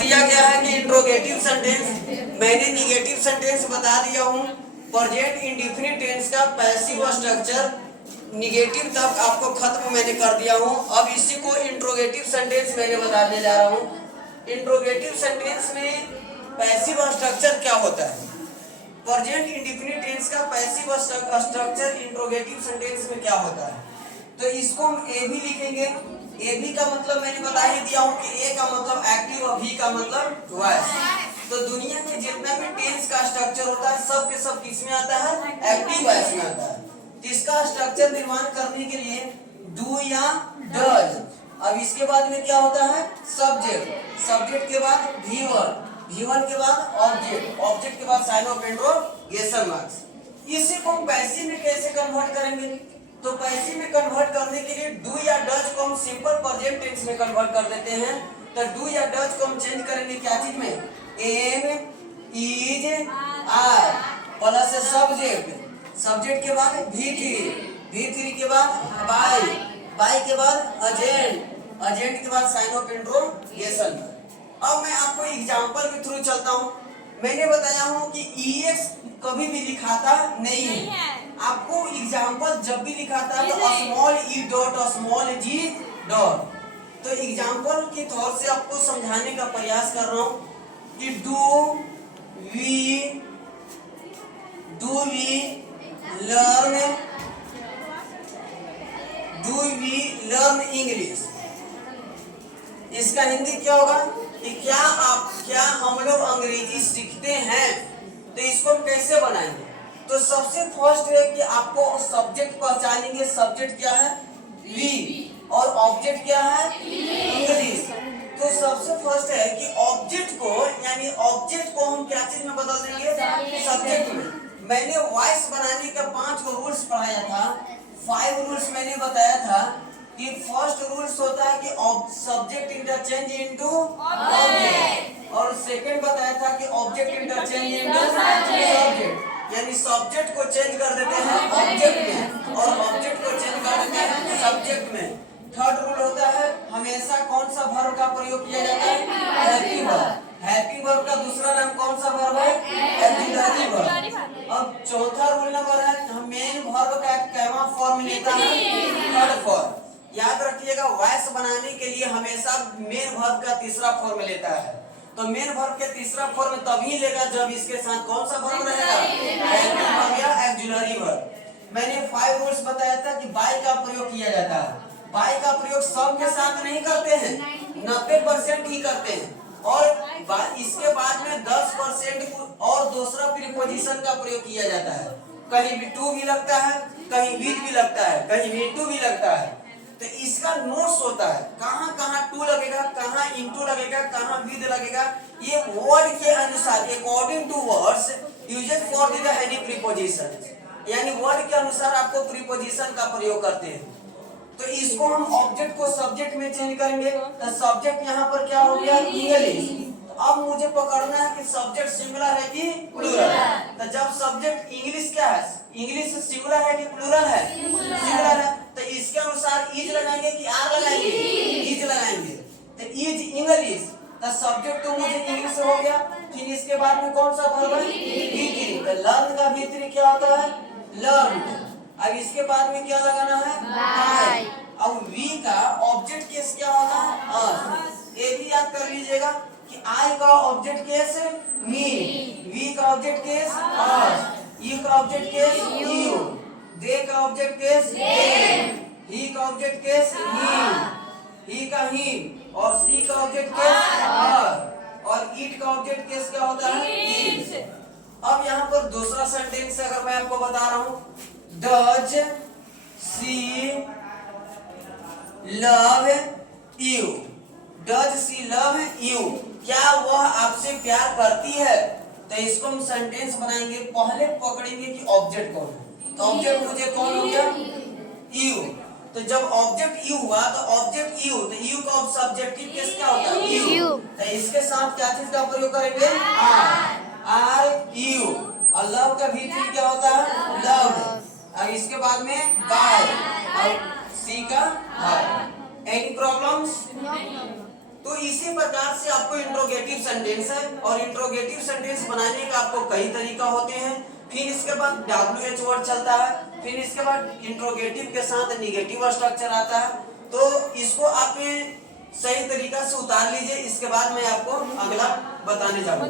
दिया गया है कि इंट्रोगेटिव सेंटेंस, मैंने निगेटिव सेंटेंस बता दिया हूँ। प्रेजेंट इंडेफिनिट टेंस का पैसिव स्ट्रक्चर निगेटिव तक आपको खत्म मैंने कर दिया हूँ। अब इसी को इंट्रोगेटिव सेंटेंस मैंने बताने जा रहा हूँ। इंट्रोगेटिव सेंटेंस में पैसिव स्ट्रक्चर क्या होता है? प्रेजेंट इंडेफिनिट टेंस का पैसिव स्ट्रक्चर इंट्रोगेटिव सेंटेंस में क्या होता है? तो इसको हम ए भी लिखेंगे। ए भी का मतलब मैंने बता ही दिया हूँ कि ए का मतलब एक्टिव और भी का मतलब वॉइस। तो दुनिया में जितना भी टेंस का स्ट्रक्चर होता है सब के सब किस में आता है? एक्टिव वॉइस में आता है। इसका स्ट्रक्चर निर्माण करने के लिए डू या डज। अब इसके बाद में क्या होता है? सब्जेक्ट, सब्जेक्ट के बाद V1, V1 के बाद ऑब्जेक्ट, ऑब्जेक्ट के बाद साइन ऑफ इंट्रोगेशन मार्क्स। इसी को हम पैसिव में कैसे कन्वर्ट करेंगे? तो पैसिव में कन्वर्ट करने के लिए डू या डज को हम सिंपल प्रेजेंट टेंस में कन्वर्ट कर देते हैं। तो डू या डज को हम चेंज करेंगे क्या चीज में? Am, is, are plus subject, subject के बाद V3, V3 के बाद बाय, बाय के बाद एजेंट, एजेंट के बाद साइन ऑफ इंट्रोगेशन। अब मैं आपको एग्जांपल के थ्रू चलता हूँ। मैंने बताया हूँ कि EX कभी भी लिखाता नहीं है। आपको एग्जांपल जब भी लिखाता है तो स्मॉल ई डॉट स्मॉल जी डॉट। तो एग्जांपल के तौर से आपको समझाने का प्रयास कर रहा हूँ कि डू वी लर्न इंग्लिश। इसका हिंदी क्या होगा कि क्या हम लोग अंग्रेजी सीखते हैं? तो इसको हम कैसे बनाएंगे? तो सबसे फर्स्ट है कि आपको सब्जेक्ट पहचानेंगे। सब्जेक्ट क्या है? वी, और ऑब्जेक्ट क्या है? इंग्लिश। तो सबसे फर्स्ट है कि ऑब्जेक्ट को, यानी ऑब्जेक्ट को हम क्या चीज में बदल देंगे? सब्जेक्ट में। मैंने वॉइस बनाने का 5 रूल्स पढ़ाया था, 5 रूल्स मैंने बताया था कि फर्स्ट रूल्स होता है कि सब्जेक्ट इंटरचेंज इनटू ऑब्जेक्ट, और सेकंड बताया था कि ऑब्जेक्ट इंटरचेंज इनटू सब्जेक्ट, यानी सब्जेक्ट को चेंज कर देते हैं ऑब्जेक्ट में और ऑब्जेक्ट को चेंज कर देते हैं सब्जेक्ट में। थर्ड रूल होता है हमेशा कौन सा वर्ब का प्रयोग किया जाता है? Helping verb. हेल्पिंग वर्ब का दूसरा नाम कौन सा वर्ब है? Auxiliary verb. अब चौथा रूल नंबर है मेन वर्ब का कैवा फॉर्म लेता है? Third form. याद रखिएगा, वॉइस बनाने के लिए हमेशा मेन वर्ब का तीसरा फॉर्म लेता है। तो मेन वर्ब के तीसरा फॉर्म तभी लेगा जब इसके साथ कौन सा वर्ब रहेगा? हेल्पिंग वर्ब या ऑक्सिलरी वर्ब। मैंने 5 रूल्स बताया था कि बाय का प्रयोग किया जाता है। बाय का प्रयोग सब के साथ नहीं करते हैं, 90% ही करते हैं, और इसके बाद में 10% और दूसरा प्रीपोजिशन का प्रयोग किया जाता है। कहीं भी टू भी लगता है, कहीं विद भी लगता है, कहीं इनटू भी लगता है। तो इसका नोट्स होता है कहाँ कहाँ टू लगेगा, कहाँ इनटू लगेगा, कहाँ विद लगेगा। ये वर्ड के अनुसार according to words used for the any preposition, यानी वर्ड के अनुसार आपको प्रीपोजिशन का प्रयोग करते हैं। तो इसको हम ऑब्जेक्ट को सब्जेक्ट में चेंज करेंगे। तो सब्जेक्ट यहाँ पर क्या हो गया? इंग्लिश। तो अब मुझे पकड़ना है कि सब्जेक्ट सिंगुलर है कि प्लूरल। तो जब सब्जेक्ट इंग्लिश क्या है? इंग्लिश सिंगुलर है कि प्लूरल है? सिंगुलर है। तो इसके अनुसार इज लगाएंगे कि आर लगाएंगे? इज लगाएंगे। तो इज इंग्लिश, तो सब्जेक्ट तो मुझे इंग्लिश हो गया। फिर इसके बाद में कौन सा वर्ब है? भीतरी। तो लर्न का भीतरी क्या होता है? लर्न। अब इसके बाद में क्या लगाना है? बाय। अब वी का ऑब्जेक्ट केस क्या होगा? अस। ये भी याद कर लीजिएगा कि आई का ऑब्जेक्ट केस मी, वी का ऑब्जेक्ट केस अस, यू का ऑब्जेक्ट केस यू, दे का ऑब्जेक्ट केस देम, ही का ऑब्जेक्ट केस ही का हिम, और सी का ऑब्जेक्ट केस हर, और ईट का ऑब्जेक्ट केस क्या होता है? ईट। अब यहाँ पर दूसरा सेंटेंस अगर मैं आपको बता रहा हूँ, does she love you, does she love you, क्या वह आपसे प्यार करती है? तो इसको हम सेंटेंस बनाएंगे। पहले पकड़ेंगे कि ऑब्जेक्ट कौन है। तो ऑब्जेक्ट मुझे कौन हो गया? यू। तो जब ऑब्जेक्ट यू हुआ तो ऑब्जेक्ट यू, तो यू का सब्जेक्टिव केस क्या होता है? यू। तो इसके साथ क्या चीज का प्रयोग करेंगे? Are you. और लव का भीतरी क्या होता है? लव। अब इसके बाद में बाय, और सी का हर। Any problems? तो इसी प्रकार से आपको इंट्रोगेटिव सेंटेंस है, और इंट्रोगेटिव सेंटेंस बनाने का आपको कई तरीका होते हैं। फिर इसके बाद WH वर्ड चलता है, फिर इसके बाद इंट्रोगेटिव के साथ निगेटिव स्ट्रक्चर आता है। तो इसको आप सही तरीका से उतार लीजिए, इसके बाद मैं आपको अगला बताने जाऊंगा।